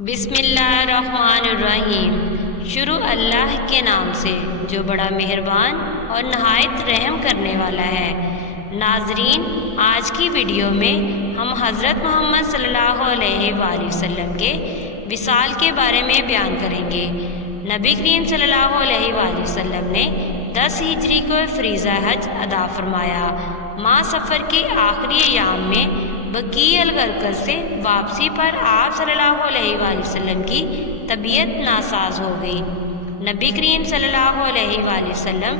بسم اللہ الرحمن الرحیم۔ شروع اللہ کے نام سے جو بڑا مہربان اور نہایت رحم کرنے والا ہے۔ ناظرین، آج کی ویڈیو میں ہم حضرت محمد صلی اللہ علیہ وآلہ وسلم کے وصال کے بارے میں بیان کریں گے۔ نبی کریم صلی اللہ علیہ وآلہ وسلم نے 10 ہجری کو فریضہ حج ادا فرمایا۔ ماہ سفر کے آخری ایام میں بقیع الغرقد سے واپسی پر آپ صلی اللہ علیہ وآلہ وسلم کی طبیعت ناساز ہو گئی۔ نبی کریم صلی اللہ علیہ وآلہ وسلم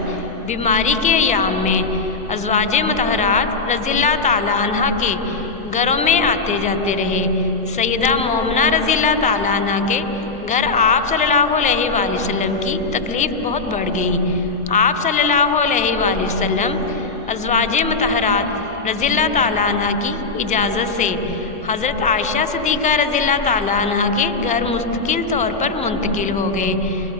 بیماری کے ایام میں ازواج مطہرات رضی اللہ تعالیٰ عنہ کے گھروں میں آتے جاتے رہے۔ سیدہ مومنہ رضی اللہ تعالیٰ عنہ کے گھر آپ صلی اللہ علیہ وآلہ وسلم کی تکلیف بہت بڑھ گئی۔ آپ صلی اللہ علیہ وآلہ وسلم ازواج مطہرات رضی اللہ تعالیٰ عنہ کی اجازت سے حضرت عائشہ صدیقہ رضی اللہ تعالیٰ عنہ کے گھر مستقل طور پر منتقل ہو گئے۔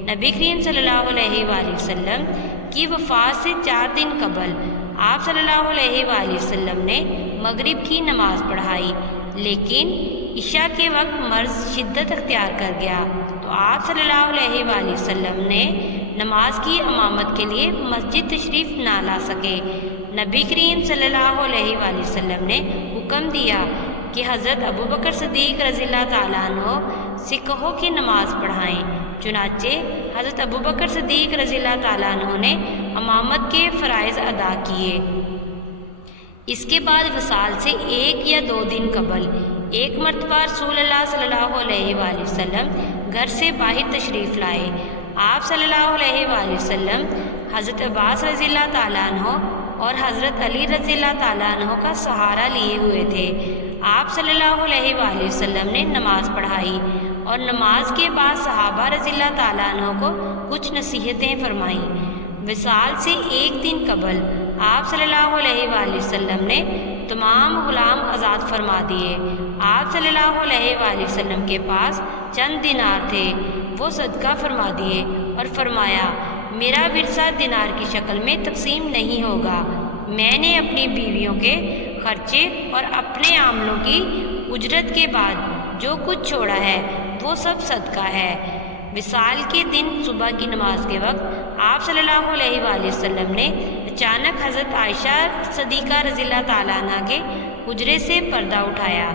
نبی کریم صلی اللہ علیہ وآلہ وسلم کی وفات سے 4 دن قبل آپ صلی اللہ علیہ وآلہ وسلم نے مغرب کی نماز پڑھائی، لیکن عشاء کے وقت مرض شدت اختیار کر گیا تو آپ صلی اللہ علیہ وآلہ وسلم نے نماز کی امامت کے لیے مسجد تشریف نہ لا سکے۔ نبی کریم صلی اللہ علیہ وآلہ وسلم نے حکم دیا کہ حضرت ابوبکر صدیق رضی اللہ تعالیٰ عنہ سے کہو کہ نماز پڑھائیں۔ چنانچہ حضرت ابوبکر صدیق رضی اللہ تعالیٰ عنہ نے امامت کے فرائض ادا کیے۔ اس کے بعد وصال سے 1 یا 2 دن قبل ایک مرتبہ رسول اللہ صلی اللہ علیہ وآلہ وسلم گھر سے باہر تشریف لائے۔ آپ صلی اللہ علیہ وآلہ وسلم حضرت عباس رضی اللہ تعالیٰ عنہ اور حضرت علی رضی اللہ تعالیٰ عنہ کا سہارا لیے ہوئے تھے۔ آپ صلی اللہ علیہ وآلہ وسلم نے نماز پڑھائی اور نماز کے بعد صحابہ رضی اللہ تعالیٰ عنہ کو کچھ نصیحتیں فرمائیں۔ وصال سے 1 دن قبل آپ صلی اللہ علیہ وآلہ وسلم نے تمام غلام آزاد فرما دیے۔ آپ صلی اللہ علیہ وآلہ وسلم کے پاس چند دینار تھے، وہ صدقہ فرما دیے اور فرمایا، میرا ورثہ دینار کی شکل میں تقسیم نہیں ہوگا، میں نے اپنی بیویوں کے خرچے اور اپنے عاملوں کی اجرت کے بعد جو کچھ چھوڑا ہے وہ سب صدقہ ہے۔ وصال کے دن صبح کی نماز کے وقت آپ صلی اللہ علیہ وآلہ وسلم نے اچانک حضرت عائشہ صدیقہ رضی اللہ تعالیٰ عنہ کے حجرے سے پردہ اٹھایا۔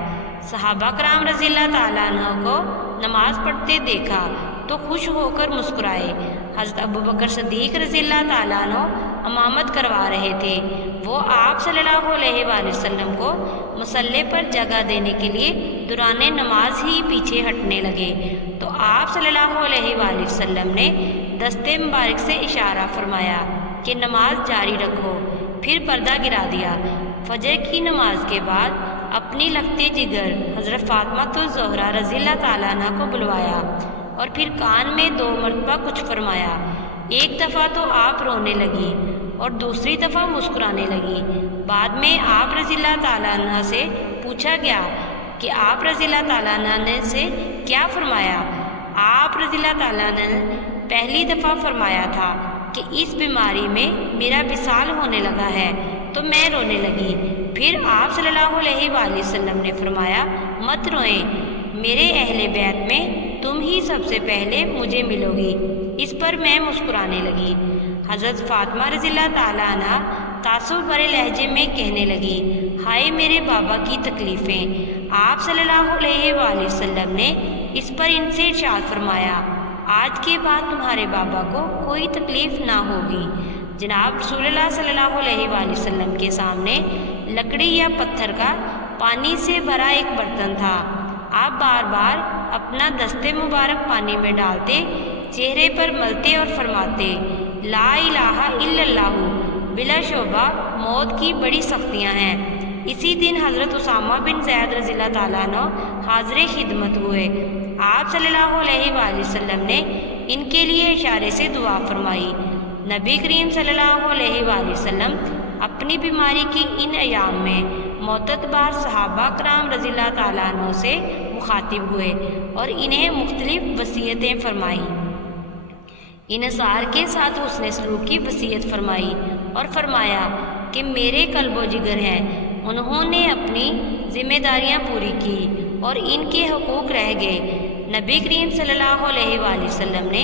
صحابہ کرام رضی اللہ تعالیٰ عنہ کو نماز پڑھتے دیکھا تو خوش ہو کر مسکرائے۔ حضرت ابوبکر صدیق رضی اللہ تعالیٰ عنہ امامت کروا رہے تھے، وہ آپ صلی اللہ علیہ وآلہ وسلم کو مصلی پر جگہ دینے کے لیے دوران نماز ہی پیچھے ہٹنے لگے تو آپ صلی اللہ علیہ وآلہ وسلم نے دست مبارک سے اشارہ فرمایا کہ نماز جاری رکھو، پھر پردہ گرا دیا۔ فجر کی نماز کے بعد اپنی لخت جگر حضرت فاطمہ الزہرا رضی اللہ تعالیٰ عنہ کو بلوایا اور پھر کان میں 2 مرتبہ کچھ فرمایا۔ ایک دفعہ تو آپ رونے لگی اور دوسری دفعہ مسکرانے لگی۔ بعد میں آپ رضی اللہ تعالیٰ عنہ سے پوچھا گیا کہ آپ رضی اللہ تعالیٰ عنہ نے سے کیا فرمایا؟ آپ رضی اللہ تعالیٰ عنہ نے پہلی دفعہ فرمایا تھا کہ اس بیماری میں میرا وصال ہونے لگا ہے تو میں رونے لگی۔ پھر آپ صلی اللہ علیہ وآلہ وسلم نے فرمایا، مت روئیں، میرے اہل بیت میں تم ہی سب سے پہلے مجھے ملو گی۔ اس پر میں مسکرانے لگی۔ حضرت فاطمہ رضی اللہ تعالیٰ عنہ تعصب بھرے لہجے میں کہنے لگی، ہائے میرے بابا کی تکلیفیں۔ آپ صلی اللہ علیہ وآلہ وسلم نے اس پر ان سے ارشاد فرمایا، آج کے بعد تمہارے بابا کو کوئی تکلیف نہ ہوگی۔ جناب رسول اللہ صلی اللہ علیہ وآلہ وسلم کے سامنے لکڑی یا پتھر کا پانی سے بھرا ایک برتن تھا۔ آپ بار بار اپنا دست مبارک پانی میں ڈالتے، چہرے پر ملتے اور فرماتے، لا الہ الا اللہ، بلا شبہ موت کی بڑی سختیاں ہیں۔ اسی دن حضرت اسامہ بن زید رضی اللہ تعالیٰ عنہ حاضر خدمت ہوئے۔ آپ صلی اللہ علیہ وآلہ وسلم نے ان کے لیے اشارے سے دعا فرمائی۔ نبی کریم صلی اللہ علیہ وآلہ وسلم اپنی بیماری کی ان ایام میں معتبر صحابہ کرام رضی اللہ تعالیٰ عنہ سے مخاطب ہوئے اور انہیں مختلف وصیتیں فرمائیں۔ انحصار کے ساتھ حسن سلوک کی وصیت فرمائی اور فرمایا کہ میرے قلب و جگر ہیں، انہوں نے اپنی ذمہ داریاں پوری کی اور ان کے حقوق رہ گئے۔ نبی کریم صلی اللہ علیہ وآلہ وسلم نے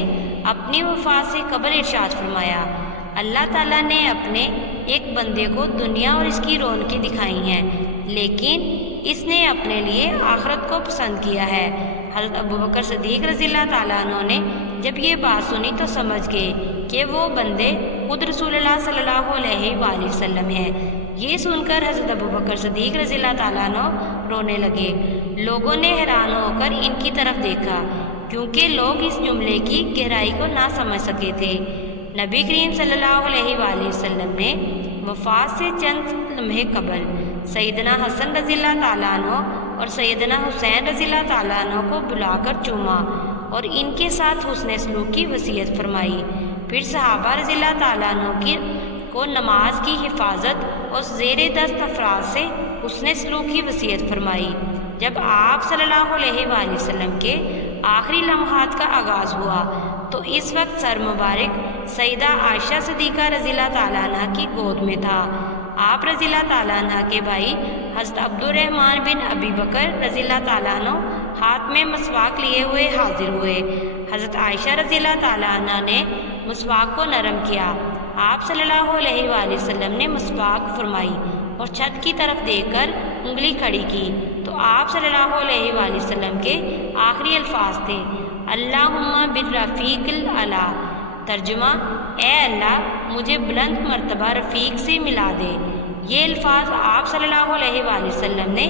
اپنی وفات سے قبل ارشاد فرمایا، اللہ تعالیٰ نے اپنے ایک بندے کو دنیا اور اس کی رونقیں دکھائی ہیں، لیکن اس نے اپنے لیے آخرت کو پسند کیا ہے۔ حضرت ابوبکر صدیق رضی اللہ تعالیٰ عنہ نے جب یہ بات سنی تو سمجھ گئے کہ وہ بندے خود رسول اللہ صلی اللہ علیہ وآلہ وسلم ہیں۔ یہ سن کر حضرت ابوبکر صدیق رضی اللہ تعالیٰ عنہ رونے لگے۔ لوگوں نے حیران ہو کر ان کی طرف دیکھا، کیونکہ لوگ اس جملے کی گہرائی کو نہ سمجھ سکے تھے۔ نبی کریم صلی اللہ علیہ وآلہ وسلم نے وفات سے چند لمحے قبل سیدنا حسن رضی اللہ تعالیٰ عنہ اور سیدنا حسین رضی اللہ تعالیٰ عنہ کو بلا کر چوما اور ان کے ساتھ حسن سلوک کی وصیت فرمائی۔ پھر صحابہ رضی اللہ تعالیٰ عنہ کو نماز کی حفاظت اور زیر دست افراد سے حسن سلوک کی وصیت فرمائی۔ جب آپ صلی اللہ علیہ وآلہ وسلم کے آخری لمحات کا آغاز ہوا تو اس وقت سر مبارک سیدہ عائشہ صدیقہ رضی اللہ تعالیٰ عنہ کی گود میں تھا۔ آپ رضی اللہ تعالیٰ عنہ کے بھائی حضرت عبد الرحمن بن ابی بکر رضی اللہ تعالیٰ عنہ ہاتھ میں مسواک لیے ہوئے حاضر ہوئے۔ حضرت عائشہ رضی اللہ تعالیٰ عنہ نے مسواک کو نرم کیا۔ آپ صلی اللہ علیہ وآلہ وسلم نے مسواک فرمائی اور چھت کی طرف دیکھ کر انگلی کھڑی کی تو آپ صلی اللہ علیہ وآلہ وسلم کے آخری الفاظ تھے، اللہم بالرفیق الاعلیٰ۔ ترجمہ، اے اللہ مجھے بلند مرتبہ رفیق سے ملا دے۔ یہ الفاظ آپ صلی اللہ علیہ وآلہ وسلم نے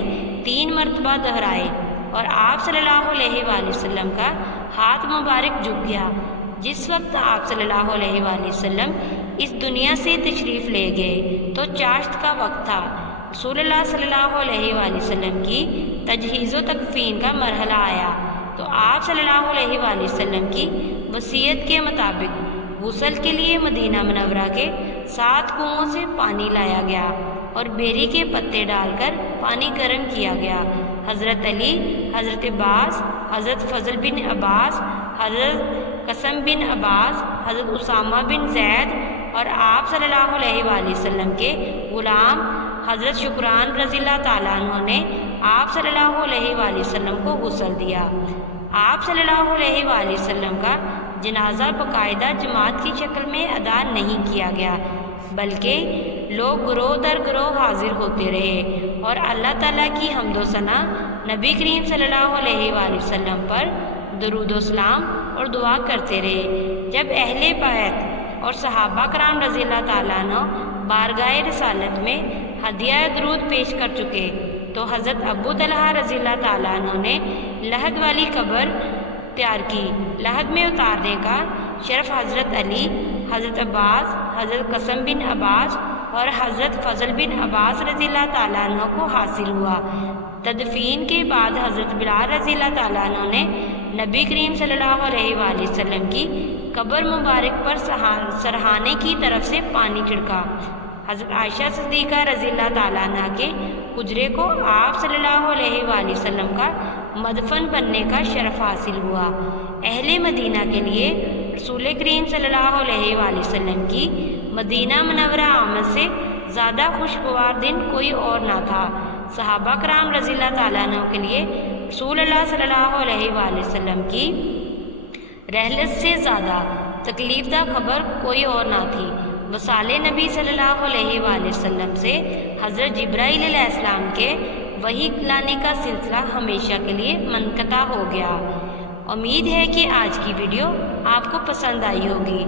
3 مرتبہ دہرائے اور آپ صلی اللہ علیہ وآلہ وسلم کا ہاتھ مبارک جھک گیا۔ جس وقت آپ صلی اللہ علیہ وآلہ وسلم اس دنیا سے تشریف لے گئے تو چاشت کا وقت تھا۔ رسول اللہ صلی اللہ علیہ وآلہ وسلم کی تجہیز و تکفین کا مرحلہ آیا تو آپ صلی اللہ علیہ وآلہ وسلم کی وصیت کے مطابق غسل کے لیے مدینہ منورہ کے 7 کنوؤں سے پانی لایا گیا اور بیری کے پتے ڈال کر پانی گرم کیا گیا۔ حضرت علی، حضرت عباس، حضرت فضل بن عباس، حضرت قسم بن عباس، حضرت اسامہ بن زید اور آپ صلی اللہ علیہ وآلہ وسلم کے غلام حضرت شکران رضی اللہ تعالیٰ عنہ نے آپ صلی اللہ علیہ وآلہ وسلم کو غسل دیا۔ آپ صلی اللہ علیہ وآلہ وسلم کا جنازہ باقاعدہ جماعت کی شکل میں ادا نہیں کیا گیا، بلکہ لوگ گروہ در گروہ حاضر ہوتے رہے اور اللہ تعالیٰ کی حمد و ثنا نبی کریم صلی اللہ علیہ وآلہ وسلم پر درود و سلام اور دعا کرتے رہے۔ جب اہل بیت اور صحابہ کرام رضی اللہ تعالیٰ عنہ بارگاہ رسالت میں ہدیہ درود پیش کر چکے تو حضرت ابو طلحہ رضی اللہ تعالیٰ عنہ نے لحد والی قبر تیار کی۔ لحد میں اتارنے کا شرف حضرت علی، حضرت عباس، حضرت قسم بن عباس اور حضرت فضل بن عباس رضی اللہ تعالیٰ عنہ کو حاصل ہوا۔ تدفین کے بعد حضرت بلال رضی اللہ تعالیٰ عنہ نے نبی کریم صلی اللہ علیہ وآلہ وسلم کی قبر مبارک پر سرہانے کی طرف سے پانی چھڑکا۔ حضرت عائشہ صدیقہ رضی اللہ تعالیٰ عنہ کے حجرے کو آپ صلی اللہ علیہ وآلہ وسلم کا مدفن بننے کا شرف حاصل ہوا۔ اہل مدینہ کے لیے رسول کریم صلی اللہ علیہ وآلہ وسلم کی مدینہ منورہ آمد سے زیادہ خوشگوار دن کوئی اور نہ تھا۔ صحابہ کرام رضی اللہ تعالیٰ عنہ کے لیے رسول اللہ صلی اللہ علیہ وآلہ وسلم کی رحلت سے زیادہ تکلیف دہ خبر کوئی اور نہ تھی۔ وصال نبی صلی اللہ علیہ وآلہ وسلم سے حضرت جبرائیل علیہ السلام کے وحی لانے کا سلسلہ ہمیشہ کے لیے منقطع ہو گیا۔ امید ہے کہ آج کی ویڈیو آپ کو پسند آئی ہوگی،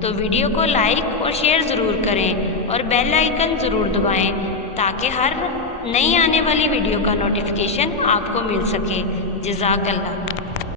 تو ویڈیو کو لائک اور شیئر ضرور کریں اور بیل آئیکن ضرور دبائیں تاکہ ہر نئی آنے والی ویڈیو کا نوٹیفیکیشن آپ کو مل سکے۔ جزاک اللہ۔